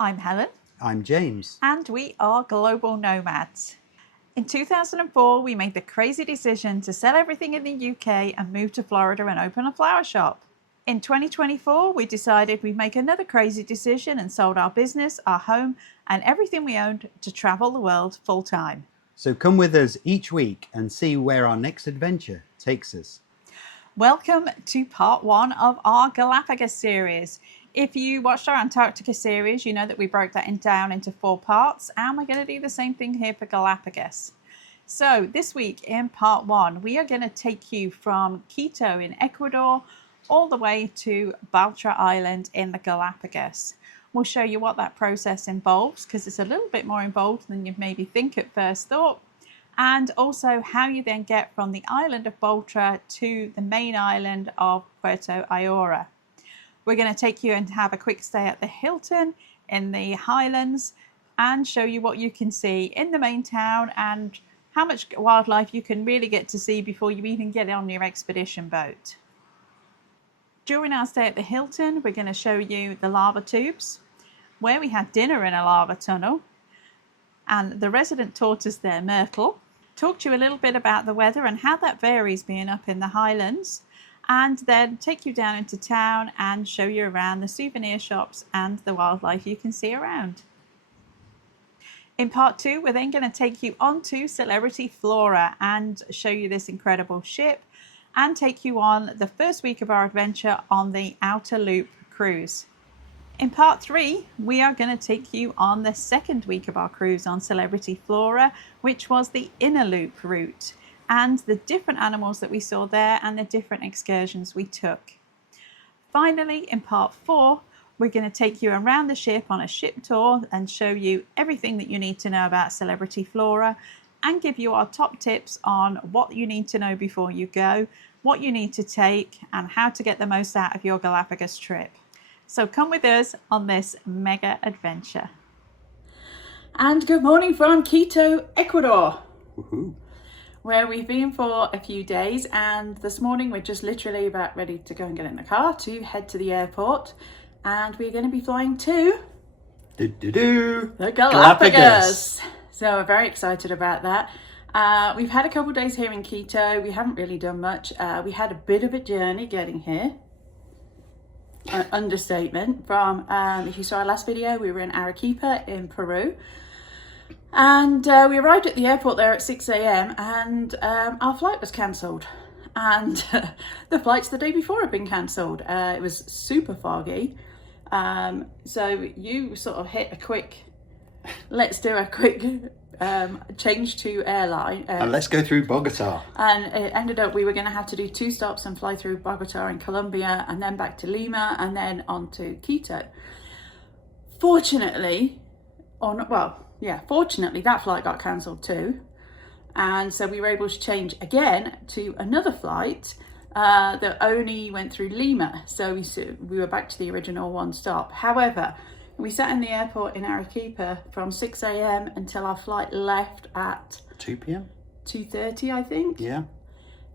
I'm Helen. I'm James. And we are global nomads. In 2004, we made the crazy decision to sell everything in the UK and move to Florida and open a flower shop. In 2024, we decided we'd make another crazy decision and sold our business, our home, and everything we owned to travel the world full time. So come with us each week and see where our next adventure takes us. Welcome to part one of our Galapagos series. If you watched our Antarctica series, you know that we broke that down into 4 parts, and we're going to do the same thing here for Galapagos. So this week in part 1, we are going to take you from Quito in Ecuador all the way to Baltra Island in the Galapagos. We'll show you what that process involves, because it's a little bit more involved than you'd maybe think at first thought, and also how you then get from the island of Baltra to the main island of Puerto Ayora. We're going to take you and have a quick stay at the Hilton in the Highlands and show you what you can see in the main town and how much wildlife you can really get to see before you even get on your expedition boat. During our stay at the Hilton, we're going to show you the lava tubes, where we had dinner in a lava tunnel, and the resident taught us there, Myrtle. Talk to you a little bit about the weather and how that varies being up in the Highlands, and then take you down into town and show you around the souvenir shops and the wildlife you can see around. In part 2, we're then going to take you onto Celebrity Flora and show you this incredible ship and take you on the first week of our adventure on the Outer Loop cruise. In part 3, we are going to take you on the second week of our cruise on Celebrity Flora, which was the Inner Loop route, and the different animals that we saw there and the different excursions we took. Finally, in part 4, we're going to take you around the ship on a ship tour and show you everything that you need to know about Celebrity Flora and give you our top tips on what you need to know before you go, what you need to take, and how to get the most out of your Galapagos trip. So come with us on this mega adventure. And good morning from Quito, Ecuador. Woohoo. Where we've been for a few days, and this morning we're just literally about ready to go and get in the car to head to the airport, and we're going to be flying to the Galapagos. So we're very excited about that. We've had a couple of days here in Quito. We haven't really done much. We had a bit of a journey getting here. An understatement. From if you saw our last video, we were in Arequipa in Peru. And we arrived at the airport there at 6 a.m. and our flight was cancelled. And the flights the day before had been cancelled. It was super foggy. So you sort of hit a quick, let's do a quick change to airline. And let's go through Bogota. And it ended up we were going to have to do 2 stops and fly through Bogota in Colombia and then back to Lima and then on to Quito. Fortunately, fortunately that flight got cancelled too, and so we were able to change again to another flight that only went through Lima, so we were back to the original 1 stop. However, we sat in the airport in Arequipa from 6 a.m. until our flight left at 2 p.m. 2:30, I think. Yeah.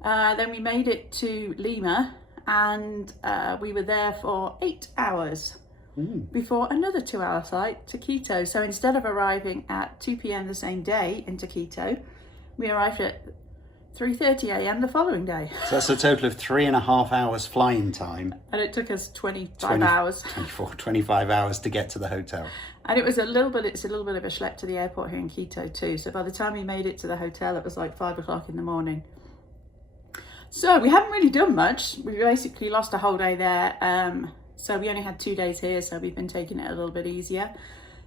Then we made it to Lima, and we were there for 8 hours. Before another 2-hour flight to Quito. So instead of arriving at 2 p.m. the same day into Quito, we arrived at 3:30 a.m. the following day. So that's a total of 3.5 hours flying time. And it took us 25 hours to get to the hotel. And it's a little bit of a schlep to the airport here in Quito too. So by the time we made it to the hotel, it was like 5 o'clock in the morning. So we haven't really done much. We basically lost a whole day there. So we only had 2 days here, so we've been taking it a little bit easier.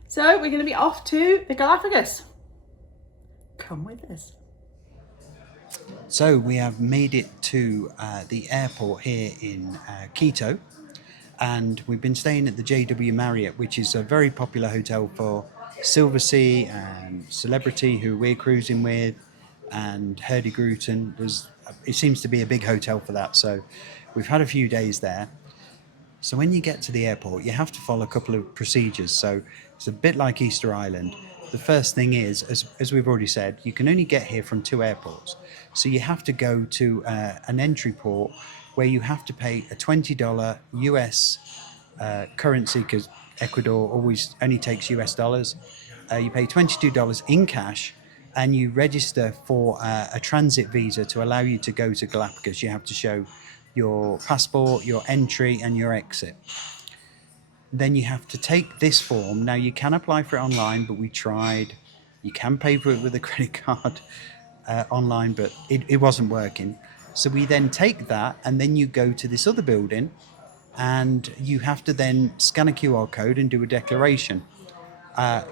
So we're going to be off to the Galapagos. Come with us. So we have made it to the airport here in Quito, and we've been staying at the JW Marriott, which is a very popular hotel for Silver Sea and Celebrity, who we're cruising with, and Hurdy Gruton. It seems to be a big hotel for that, so we've had a few days there. So when you get to the airport, you have to follow a couple of procedures. So it's a bit like Easter Island. The first thing is, as we've already said, you can only get here from 2 airports. So you have to go to an entry port where you have to pay a $20 US currency, because Ecuador always only takes US dollars. You pay $22 in cash, and you register for a transit visa to allow you to go to Galapagos. You have to show your passport, your entry, and your exit. Then you have to take this form. Now, you can apply for it online, but we tried. You can pay for it with a credit card online, but it wasn't working. So we then take that, and then you go to this other building, and you have to then scan a QR code and do a declaration.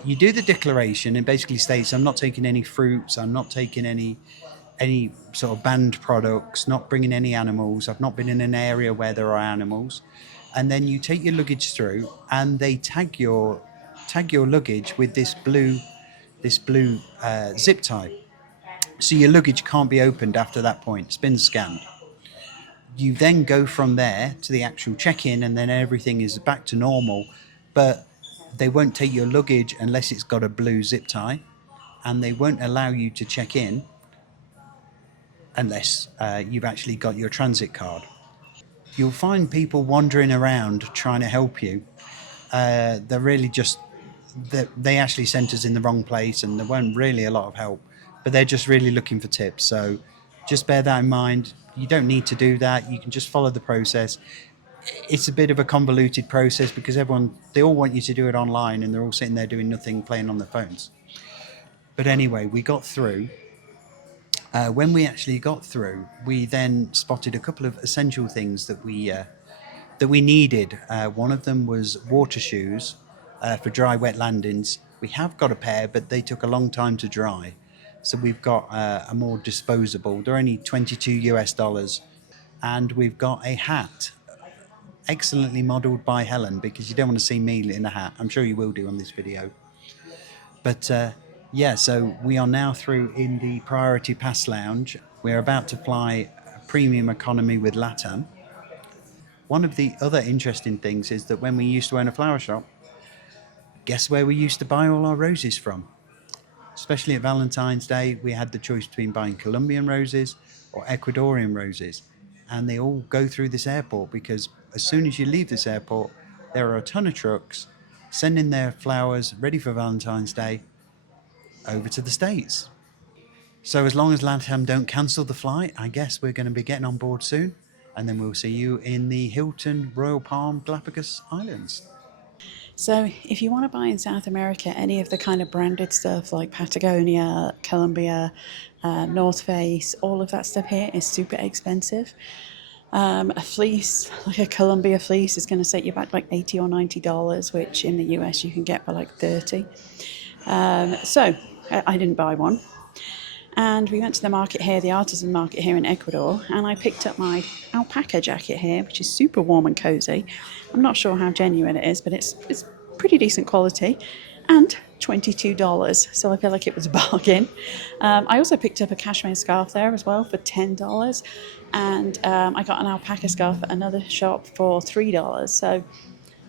You do the declaration and basically states, I'm not taking any fruits, I'm not taking any sort of banned products, not bringing any animals, I've not been in an area where there are animals. And then you take your luggage through, and they tag your luggage with this blue zip tie. So your luggage can't be opened after that point. It's been scanned. You then go from there to the actual check-in, and then everything is back to normal. But they won't take your luggage unless it's got a blue zip tie, and they won't allow you to check in unless you've actually got your transit card. You'll find people wandering around trying to help you. They're really just they actually sent us in the wrong place, and there weren't really a lot of help, but they're just really looking for tips. So just bear that in mind. You don't need to do that. You can just follow the process. It's a bit of a convoluted process because they all want you to do it online, and they're all sitting there doing nothing, playing on their phones. But anyway, we got through. When we actually got through, we then spotted a couple of essential things that we needed. One of them was water shoes for dry, wet landings. We have got a pair, but they took a long time to dry. So we've got a more disposable. They're only $22 US. And we've got a hat, excellently modelled by Helen, because you don't want to see me in a hat. I'm sure you will do on this video. But yeah, so we are now through in the Priority Pass Lounge. We're about to fly premium economy with LATAM. One of the other interesting things is that when we used to own a flower shop, guess where we used to buy all our roses from? Especially at Valentine's Day, we had the choice between buying Colombian roses or Ecuadorian roses. And they all go through this airport, because as soon as you leave this airport, there are a ton of trucks sending their flowers ready for Valentine's Day over to the States. So as long as LATAM don't cancel the flight, I guess we're going to be getting on board soon. And then we'll see you in the Hilton Royal Palm Galapagos Islands. So if you want to buy in South America any of the kind of branded stuff like Patagonia, Colombia, North Face, all of that stuff here is super expensive. A fleece, like a Colombia fleece, is going to set you back like $80 or $90, which in the US you can get for like $30. So I didn't buy one. And we went to the market here, the artisan market here in Ecuador, and I picked up my alpaca jacket here, which is super warm and cozy. I'm not sure how genuine it is, but it's pretty decent quality, and $22, so I feel like it was a bargain. I also picked up a cashmere scarf there as well for $10, and I got an alpaca scarf at another shop for $3, so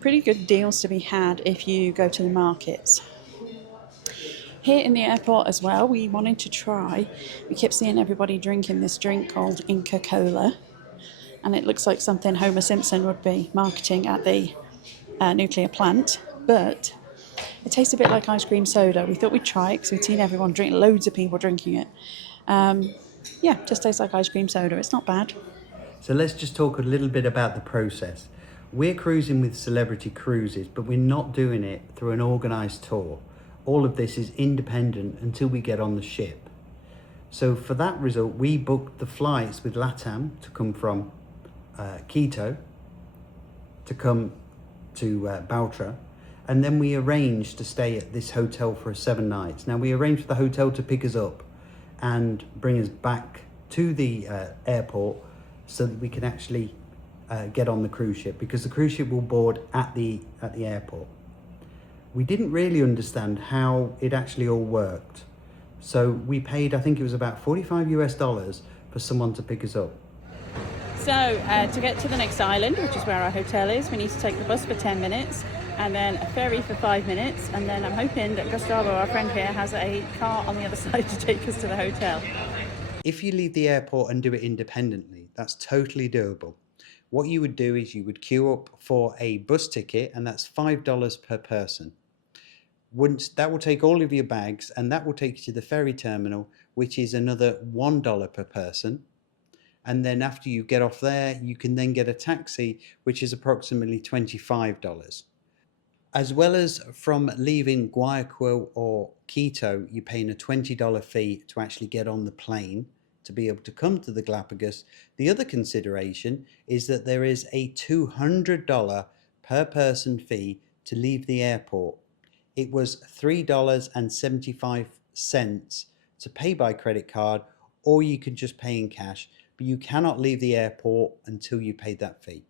pretty good deals to be had if you go to the markets. Here in the airport as well, we wanted to try, we kept seeing everybody drinking this drink called Inca Cola, and it looks like something Homer Simpson would be marketing at the nuclear plant, but it tastes a bit like ice cream soda. We thought we'd try it because we'd seen everyone drink, loads of people drinking it. Yeah, just tastes like ice cream soda. It's not bad. So let's just talk a little bit about the process. We're cruising with Celebrity Cruises, but we're not doing it through an organised tour. All of this is independent until we get on the ship. So for that result, we booked the flights with LATAM to come from Quito to come to Baltra, and then we arranged to stay at this hotel for 7 nights. Now we arranged for the hotel to pick us up and bring us back to the airport so that we can actually get on the cruise ship, because the cruise ship will board at the airport. We didn't really understand how it actually all worked. So we paid, I think it was about $45 US for someone to pick us up. So to get to the next island, which is where our hotel is, we need to take the bus for 10 minutes and then a ferry for 5 minutes. And then I'm hoping that Gustavo, our friend here, has a car on the other side to take us to the hotel. If you leave the airport and do it independently, that's totally doable. what you would do is you would queue up for a bus ticket, and that's $5 per person. Once that will take all of your bags, and that will take you to the ferry terminal, which is another $1 per person. And then after you get off there, you can then get a taxi, which is approximately $25. As well as from leaving Guayaquil or Quito, you're paying a $20 fee to actually get on the plane to be able to come to the Galapagos. The other consideration is that there is a $200 per person fee to leave the airport. It was $3.75 to pay by credit card, or you could just pay in cash, but you cannot leave the airport until you pay that fee.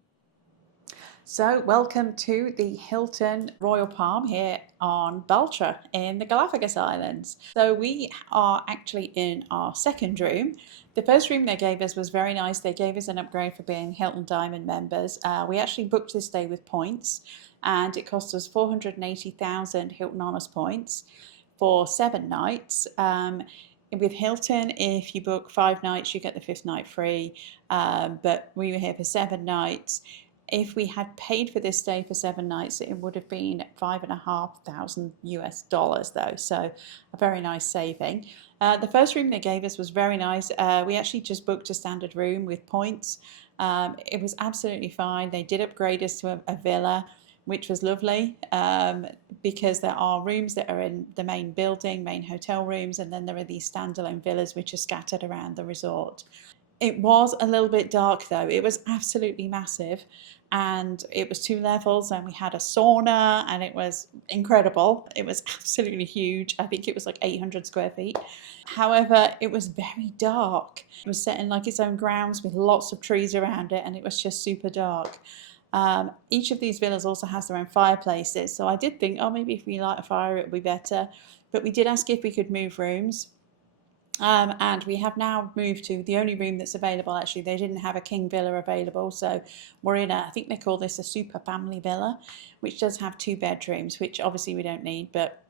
So welcome to the Hilton Royal Palm here on Baltra in the Galápagos Islands. So we are actually in our second room. The first room they gave us was very nice. They gave us an upgrade for being Hilton Diamond members. We actually booked this stay with points, and it cost us 480,000 Hilton Honors points for 7 nights. With Hilton, if you book 5 nights, you get the 5th night free, but we were here for 7 nights. If we had paid for this stay for 7 nights, it would have been $5,500 US though, so a very nice saving. The first room they gave us was very nice. We actually just booked a standard room with points. It was absolutely fine. They did upgrade us to a villa, which was lovely, because there are rooms that are in the main building, main hotel rooms, and then there are these standalone villas which are scattered around the resort. It was a little bit dark though. It was absolutely massive, and it was 2 levels, and we had a sauna, and it was incredible. It was absolutely huge. I think it was like 800 square feet. However, it was very dark. It was set in like its own grounds with lots of trees around it, and it was just super dark. Each of these villas also has their own fireplaces, so I did think, oh, maybe if we light a fire it would be better, but we did ask if we could move rooms. And we have now moved to the only room that's available. Actually, they didn't have a king villa available, so we're in I think they call this a super family villa, which does have 2 bedrooms, which obviously we don't need, but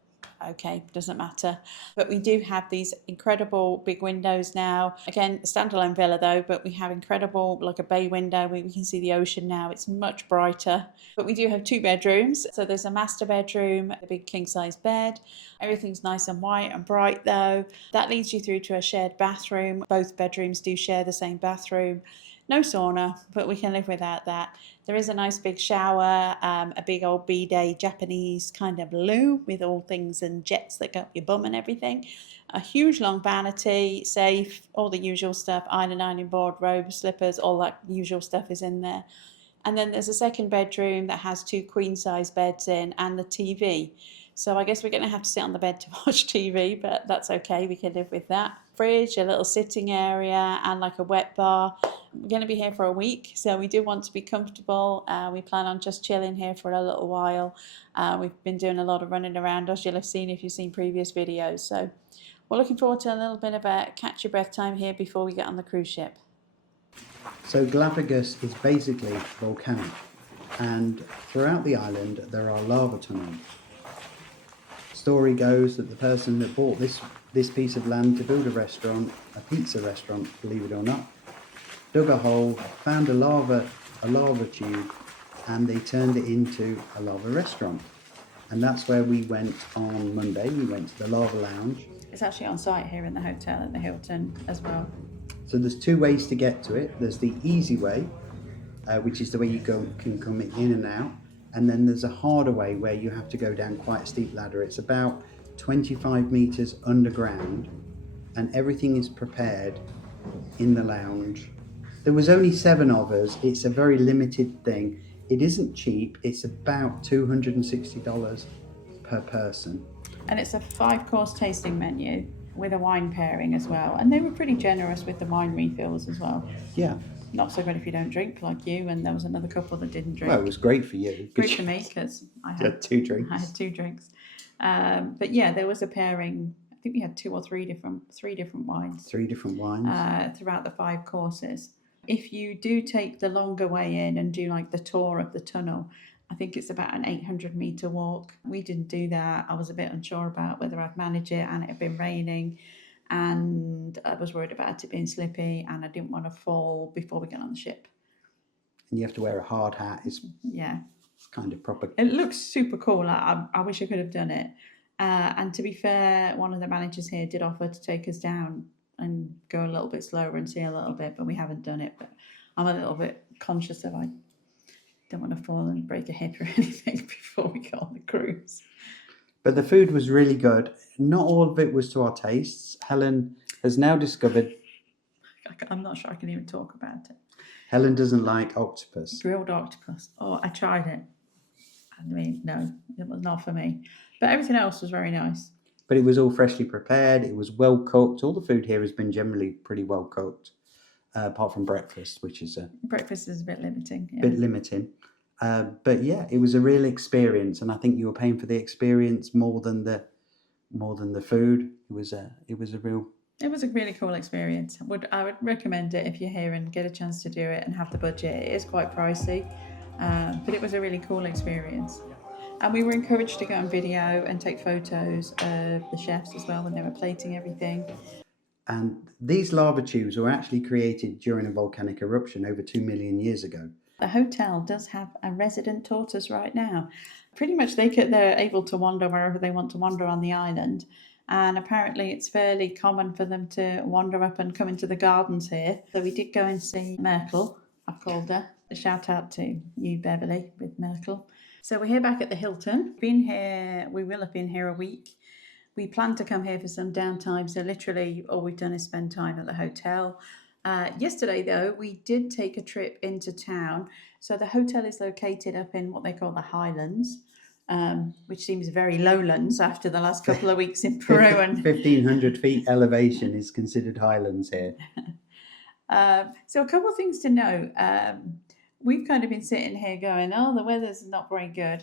okay, doesn't matter. But we do have these incredible big windows now. Again, standalone villa though, but we have incredible, like a bay window where we can see the ocean now. It's much brighter. But we do have 2 bedrooms. So there's a master bedroom, a big king size bed. Everything's nice and white and bright though. That leads you through to a shared bathroom. Both bedrooms do share the same bathroom. No sauna, but we can live without that. There is a nice big shower, a big old bidet, Japanese kind of loo with all things and jets that go up your bum and everything. A huge long vanity, safe, all the usual stuff, ironing board, robes, slippers, all that usual stuff is in there. And then there's a second bedroom that has 2 queen size beds in and the TV. So I guess we're going to have to sit on the bed to watch TV, but that's okay. We can live with that. Fridge, a little sitting area, and like a wet bar. We're going to be here for a week, so we do want to be comfortable. We plan on just chilling here for a little while. We've been doing a lot of running around, as you'll have seen if you've seen previous videos. So we're looking forward to a little bit of a catch your breath time here before we get on the cruise ship. So Galapagos is basically volcanic, and throughout the island there are lava tunnels. Story goes that the person that bought this piece of land to build a restaurant, a pizza restaurant, believe it or not, dug a hole, found a lava tube, and they turned it into a lava restaurant. And that's where we went on Monday. We went to the Lava Lounge. It's actually on site here in the hotel at the Hilton as well. So there's 2 ways to get to it. There's the easy way, which is the way you can come in and out. And then there's a harder way where you have to go down quite a steep ladder. It's about 25 meters underground, and everything is prepared in the lounge. There was only 7 of us. It's a very limited thing. It isn't cheap. It's about $260 per person. And it's a 5-course tasting menu with a wine pairing as well. And they were pretty generous with the wine refills as well. Yeah. Not so good if you don't drink like you, and there was another couple that didn't drink. Well, it was great for you. Great for me because I had 2 drinks. I had 2 drinks. But yeah, there was a pairing. I think we had 2 or 3 different wines. 3 different wines. Throughout the 5 courses. If you do take the longer way in and do like the tour of the tunnel, I think it's about an 800-meter walk. We didn't do that. I was a bit unsure about whether I'd manage it, and it had been raining, and I was worried about it being slippy, and I didn't want to fall before we get on the ship. and you have to wear a hard hat. It's Yeah. kind of proper. It looks super cool. I wish I could have done it. And to be fair, one of the managers here did offer to take us down and go a little bit slower and see a little bit, but we haven't done it. But I'm a little bit conscious of I don't want to fall and break a hip or anything before we go on the cruise. But the food was really good. Not all of it was to our tastes. Helen has now discovered. I'm not sure I can even talk about it. Helen doesn't like octopus. Grilled octopus. Oh, I tried it. I mean, no, it was not for me. But everything else was very nice. But it was all freshly prepared. It was well cooked. All the food here has been generally pretty well cooked, apart from breakfast, which is a Breakfast is a bit limiting. Yeah. bit limiting. But yeah, it was a real experience, and I think you were paying for the experience more than the food. It was a really cool experience. I would recommend it if you're here and get a chance to do it and have the budget. It is quite pricey, but it was a really cool experience. And we were encouraged to go on video and take photos of the chefs as well when they were plating everything. And these lava tubes were actually created during a volcanic eruption over 2 million years ago. The hotel does have a resident tortoise right now. Pretty much they're able to wander wherever they want to wander on the island. And apparently it's fairly common for them to wander up and come into the gardens here. So we did go and see Myrtle, I've called her. A shout out to you, Beverly, with Myrtle. So we're here back at the Hilton. We will have been here a week. We plan to come here for some downtime. So literally all we've done is spend time at the hotel. Yesterday, though, we did take a trip into town. So the hotel is located up in what they call the Highlands, which seems very lowlands after the last couple of weeks in Peru. And 1,500 feet elevation is considered highlands here. So a couple of things to know. We've kind of been sitting here going, oh, the weather's not very good.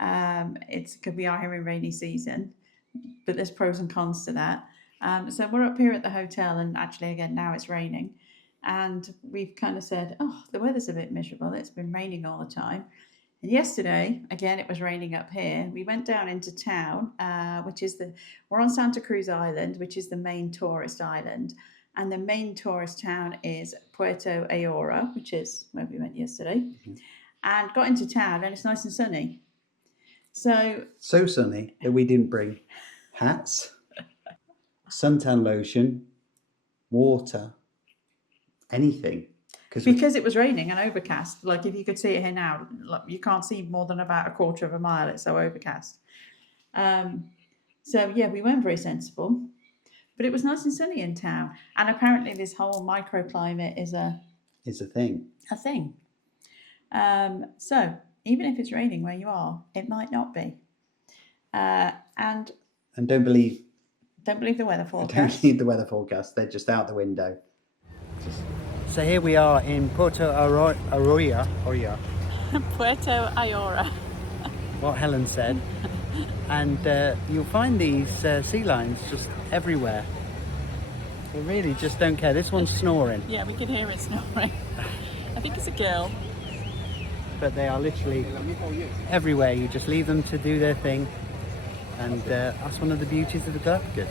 It's because we are here in rainy season, but there's pros and cons to that. So we're up here at the hotel, and actually, again, now it's raining. And we've kind of said, oh, the weather's a bit miserable. It's been raining all the time. And yesterday, again, it was raining up here. We went down into town, we're on Santa Cruz Island, which is the main tourist island. And the main tourist town is Puerto Ayora, which is where we went yesterday. Mm-hmm. And got into town, and it's nice and sunny. So sunny that we didn't bring hats, suntan lotion, water, anything. Because it was raining and overcast. Like, if you could see it here now, you can't see more than about a quarter of a mile. It's so overcast. So yeah, we weren't very sensible. But it was nice and sunny in town. And apparently this whole microclimate is a thing. A thing. So even if it's raining where you are, it might not be. And don't believe the weather forecast. Don't read the weather forecast. They're just out the window. So here we are in Puerto Ayora. Puerto Ayora. What Helen said. And you'll find these sea lions just everywhere. They really just don't care. This one's snoring. Yeah, we can hear it snoring. I think it's a girl. But they are literally everywhere. You just leave them to do their thing. And that's one of the beauties of the Galapagos.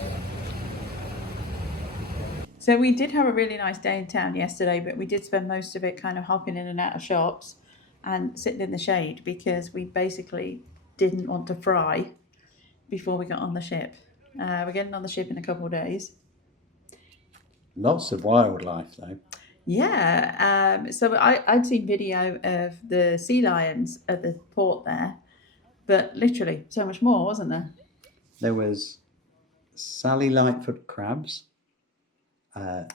So we did have a really nice day in town yesterday, but we did spend most of it kind of hopping in and out of shops and sitting in the shade because we basically didn't want to fry before we got on the ship. We're getting on the ship in a couple of days. Lots of wildlife, though. Yeah. So I'd seen video of the sea lions at the port there, but literally so much more, wasn't there? There was Sally Lightfoot crabs.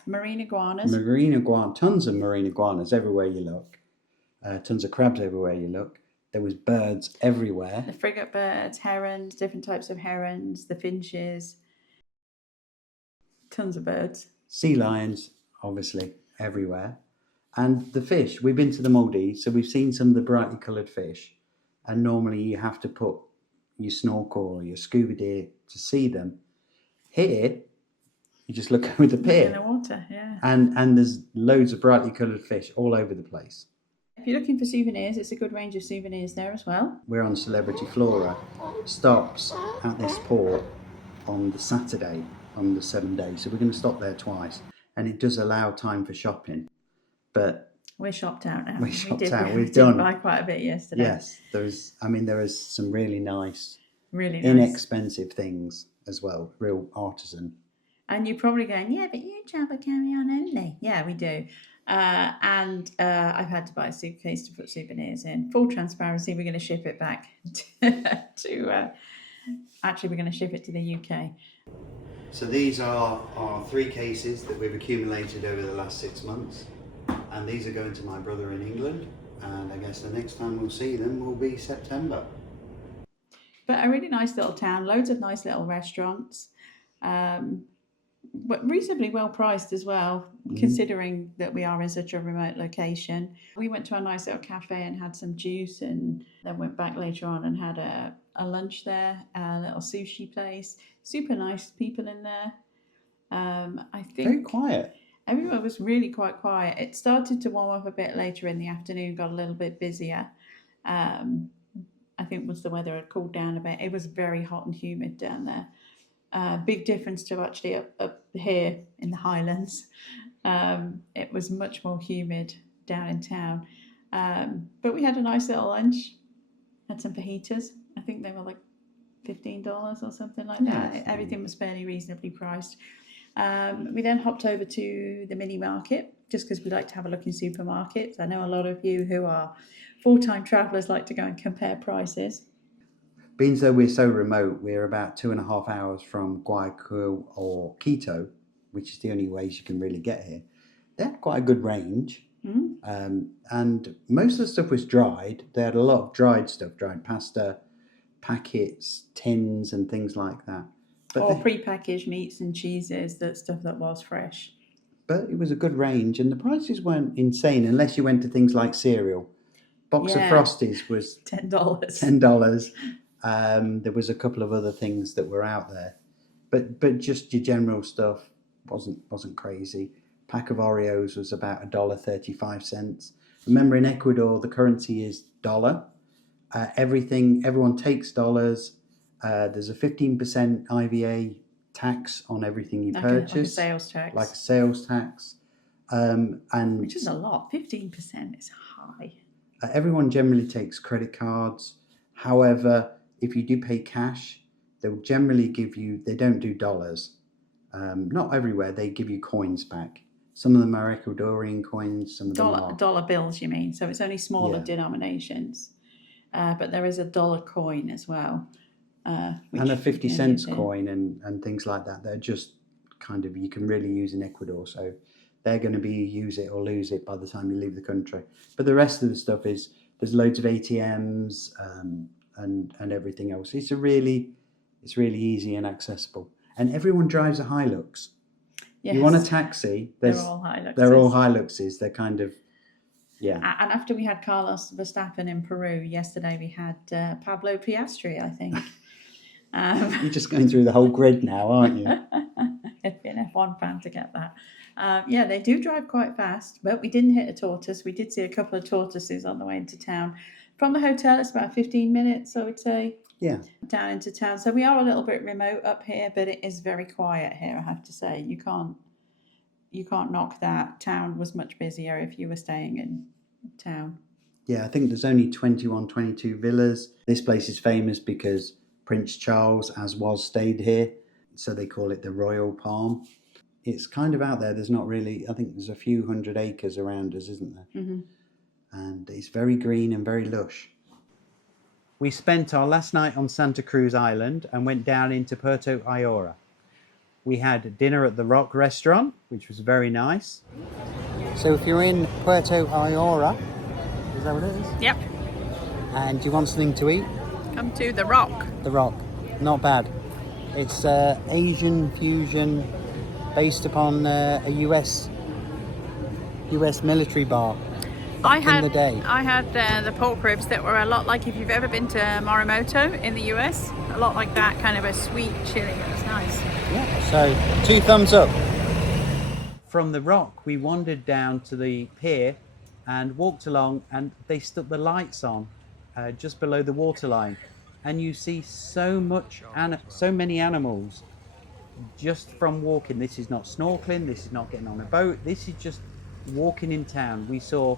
Marine iguanas. Tons of marine iguanas everywhere you look. Tons of crabs everywhere you look. There was birds everywhere. The frigate birds, herons, different types of herons, the finches. Tons of birds. Sea lions, obviously, everywhere. And the fish. We've been to the Maldives, so we've seen some of the brightly coloured fish. And normally you have to put your snorkel or your scuba gear to see them. Here, you just look over the pier. In the water, yeah. And there's loads of brightly coloured fish all over the place. If you're looking for souvenirs, it's a good range of souvenirs there as well. We're on Celebrity Flora. Stops at this port on the Saturday on the 7 days. So we're going to stop there twice. And it does allow time for shopping. But We're shopped out now. We're shopped we did, out. We We've did done. buy quite a bit yesterday. Yes, there was some really nice, inexpensive things as well, real artisan. And you're probably going, yeah, but you travel carry-on only. Yeah, we do. And I've had to buy a suitcase to put souvenirs in. Full transparency, we're going to ship it back actually, we're going to ship it to the UK. So these are our 3 cases that we've accumulated over the last 6 months. And these are going to my brother in England. And I guess the next time we'll see them will be September. But a really nice little town, loads of nice little restaurants. But reasonably well priced as well, considering that we are in such a remote location. We went to a nice little cafe and had some juice, and then went back later on and had a lunch there, a little sushi place. Super nice people in there. I think very quiet. Everyone was really quite quiet. It started to warm up a bit later in the afternoon, got a little bit busier. I think once the weather had cooled down a bit, it was very hot and humid down there. Big difference to actually up here in the Highlands. It was much more humid down in town. But we had a nice little lunch, had some fajitas. I think they were like $15 or something like that. Everything was fairly reasonably priced. We then hopped over to the mini market, just because we like to have a look in supermarkets. I know a lot of you who are full-time travellers like to go and compare prices. Being though we're so remote, we're about 2.5 hours from Guayaquil or Quito, which is the only ways you can really get here. They had quite a good range. And most of the stuff was dried. They had a lot of dried stuff, dried pasta, packets, tins and things like that. But pre-packaged meats and cheeses, that stuff that was fresh. But it was a good range, and the prices weren't insane unless you went to things like cereal. Box of Frosties was $10. $10. There was a couple of other things that were out there, but just your general stuff wasn't crazy. Pack of Oreos was about $1.35. Remember, in Ecuador the currency is dollar. Everyone takes dollars. There's a 15% IVA tax on everything you purchase, like a sales tax. Like a sales tax, and which is a lot. 15% is high. Everyone generally takes credit cards. However, if you do pay cash, they'll generally give you. They don't do dollars. Not everywhere. They give you coins back. Some of them are Ecuadorian coins. Some of them are dollar bills. You mean? So it's only smaller denominations, but there is a dollar coin as well. And a 50 cents coin and things like that. They're just kind of, you can really use in Ecuador. So they're going to be use it or lose it by the time you leave the country. But the rest of the stuff is, there's loads of ATMs and everything else. It's really easy and accessible. And everyone drives a Hilux. Yes. You want a taxi, they're all Hiluxes. They're all Hiluxes. They're kind of, yeah. And after we had Carlos Verstappen in Peru, yesterday we had Pablo Piastri, I think. You're just going through the whole grid now, aren't you? I'd be an F1 fan to get that. Yeah, they do drive quite fast, but we didn't hit a tortoise. We did see a couple of tortoises on the way into town. From the hotel, it's about 15 minutes, I would say. Yeah. Down into town. So we are a little bit remote up here, but it is very quiet here, I have to say. You can't knock that. Town was much busier if you were staying in town. Yeah, I think there's only 21, 22 villas. This place is famous because Prince Charles, as was, stayed here. So they call it the Royal Palm. It's kind of out there. There's not really, I think there's a few hundred acres around us, isn't there? Mm-hmm. And it's very green and very lush. We spent our last night on Santa Cruz Island and went down into Puerto Ayora. We had dinner at the Rock restaurant, which was very nice. So if you're in Puerto Ayora, is that what it is? Yep. And you want something to eat? Come to the Rock. The Rock, not bad. It's Asian fusion based upon a US military bar. I had the pork ribs that were a lot like, if you've ever been to Morimoto in the US, a lot like that, kind of a sweet chili. It was nice. Yeah, so 2 thumbs up. From the Rock, we wandered down to the pier and walked along, and they stuck the lights on just below the waterline, and you see so many animals just from walking. This is not snorkeling, this is not getting on a boat, this is just walking in town, we saw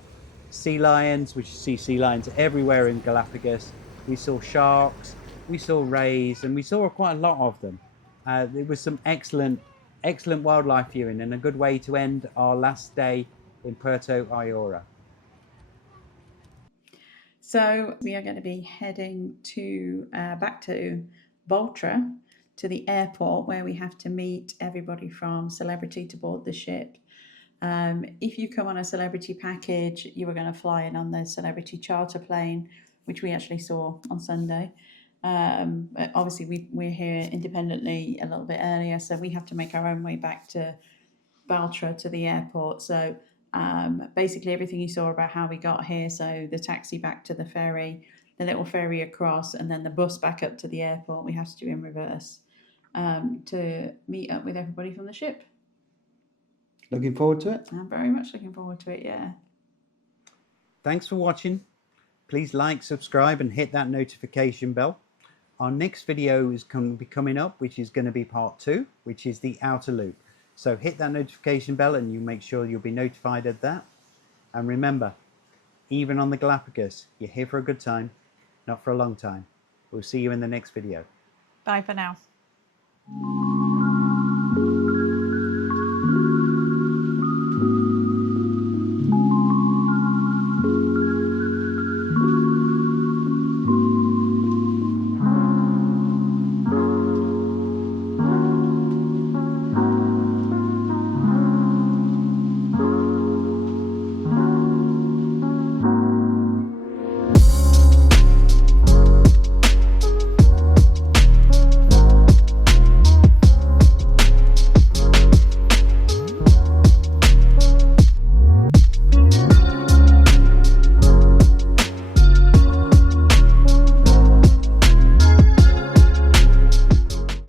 sea lions, which you see sea lions everywhere in Galapagos. We saw sharks, we saw rays, and we saw quite a lot of them. There was some excellent wildlife viewing and a good way to end our last day in Puerto Ayora. So we are going to be heading to back to Baltra, to the airport where we have to meet everybody from Celebrity to board the ship. If you come on a Celebrity package, you are going to fly in on the Celebrity charter plane, which we actually saw on Sunday. But obviously, we're here independently a little bit earlier, so we have to make our own way back to Baltra to the airport. So basically, everything you saw about how we got here, so the taxi back to the ferry, the little ferry across, and then the bus back up to the airport, we have to do in reverse to meet up with everybody from the ship. Looking forward to it? I'm very much looking forward to it, yeah. Thanks for watching. Please like, subscribe, and hit that notification bell. Our next video is going to be coming up, which is going to be part 2, which is the outer loop. So hit that notification bell and you make sure you'll be notified of that. And remember, even on the Galapagos, you're here for a good time, not for a long time. We'll see you in the next video. Bye for now.